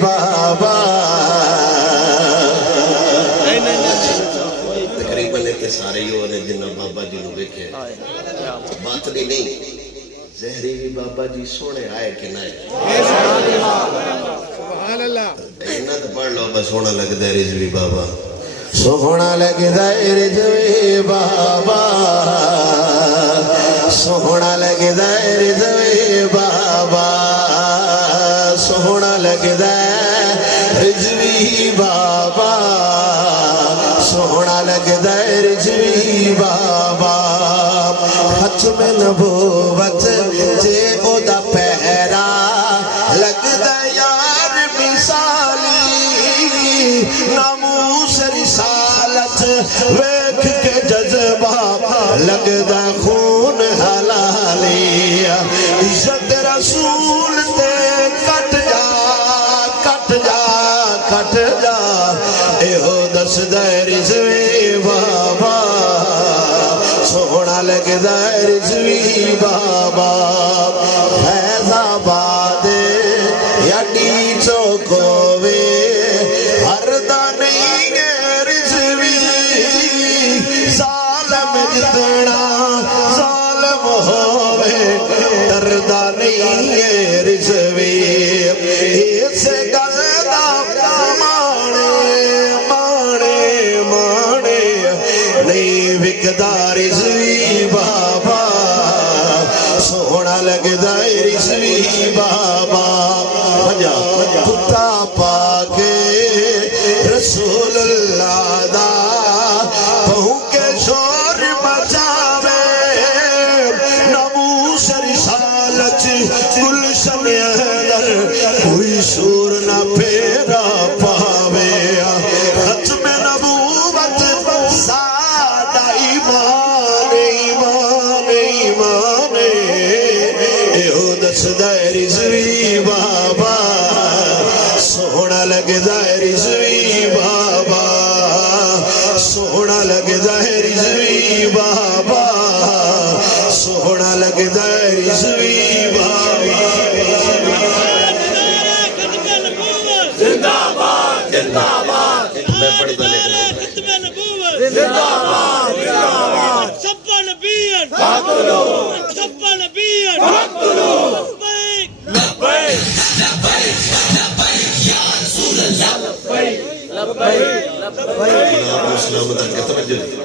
بابا تقریباً ایک سارے ہی ہو رہے جنہوں بابا جی نو دیکھے بات نہیں زہری بھی بابا جی سونے آئے کہ نہ آئے سبحان اللہ اینا تو پڑھ لو بس سونا لگ دے رضوی بابا سونا لگ دے رضوی بابا سونا لگ دے رضوی بابا سونا لگ دے رضوی بابا سونا لگ دے رضوی بابا ختم نبوت جے او دا پہرا لگ دے یار مثالی ناموس رسالت ویکھ کے جذبہ لگ دے خون حلالی عزت رسول تے کٹ جا کٹ جا کٹ جا اے ہو دس دے رضوی بابا سونا لگ دے رضوی بابا فیض آباد یا ڈیچو کووے ہر دانی رضوی ظالم جتنا ظالم ہووے دردہ نہیں رضوی اس گلدہ مانے مانے مانے نہیں وکدہ رضوی بابا سونا لگ دے رضوی بابا بجا کتا پاکے رسول اللہ دا کہوں کے شور مچاوے ناموس رسالت گلشن اندر کوئی شور نہ پھیرا پاوے ختم نبوت سادہ ایمان ایمان ایمان ایہو دس دے رضوی بابا سونا لگ دے رضوی بابا سونا لگ دے رضوی بابا سونا لگ دے رضوی بابا زندہ باد زندہ باد میں پڑھتا لیکن زندہ باد زندہ باد سبا نبیان فاقلو سبا نبیان فاقلو لبیک لبیک لبیک لبیک یا رسول اللہ لبیک لبیک اسلام دا کتنا